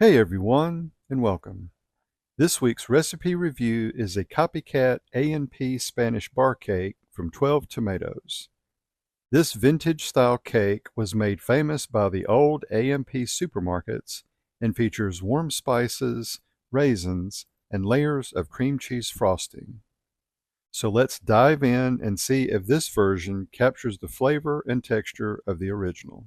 Hey everyone, and welcome. This week's recipe review is a Copycat A&P Spanish Bar Cake from 12 Tomatoes. This vintage-style cake was made famous by the old A&P supermarkets and features warm spices, raisins, and layers of cream cheese frosting. So let's dive in and see if this version captures the flavor and texture of the original.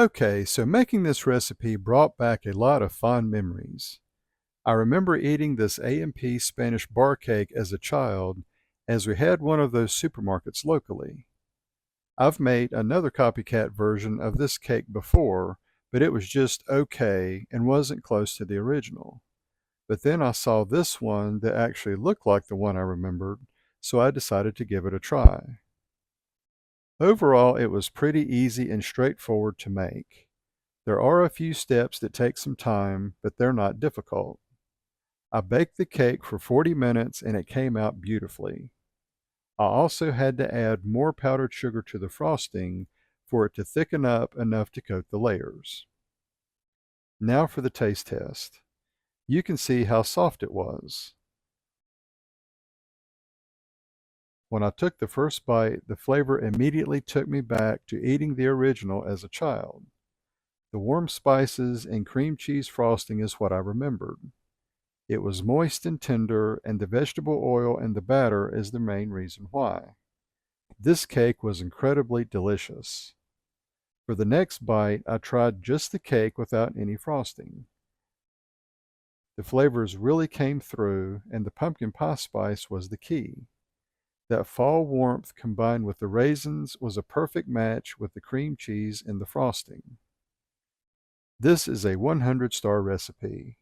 Okay, so making this recipe brought back a lot of fond memories. I remember eating this A&P Spanish bar cake as a child, as we had one of those supermarkets locally. I've made another copycat version of this cake before, but it was just okay and wasn't close to the original. But then I saw this one that actually looked like the one I remembered, so I decided to give it a try. Overall, it was pretty easy and straightforward to make. There are a few steps that take some time, but they're not difficult. I baked the cake for 40 minutes and it came out beautifully. I also had to add more powdered sugar to the frosting for it to thicken up enough to coat the layers. Now for the taste test. You can see how soft it was. When I took the first bite, the flavor immediately took me back to eating the original as a child. The warm spices and cream cheese frosting is what I remembered. It was moist and tender, and the vegetable oil in the batter is the main reason why. This cake was incredibly delicious. For the next bite, I tried just the cake without any frosting. The flavors really came through, and the pumpkin pie spice was the key. That fall warmth combined with the raisins was a perfect match with the cream cheese and the frosting. This is a 100-star recipe.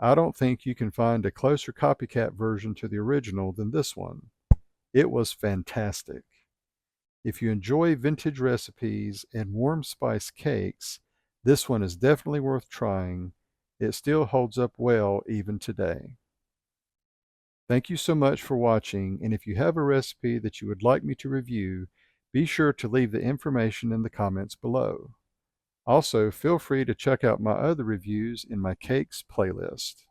I don't think you can find a closer copycat version to the original than this one. It was fantastic. If you enjoy vintage recipes and warm spice cakes, this one is definitely worth trying. It still holds up well even today. Thank you so much for watching, and if you have a recipe that you would like me to review, be sure to leave the information in the comments below. Also, feel free to check out my other reviews in my cakes playlist.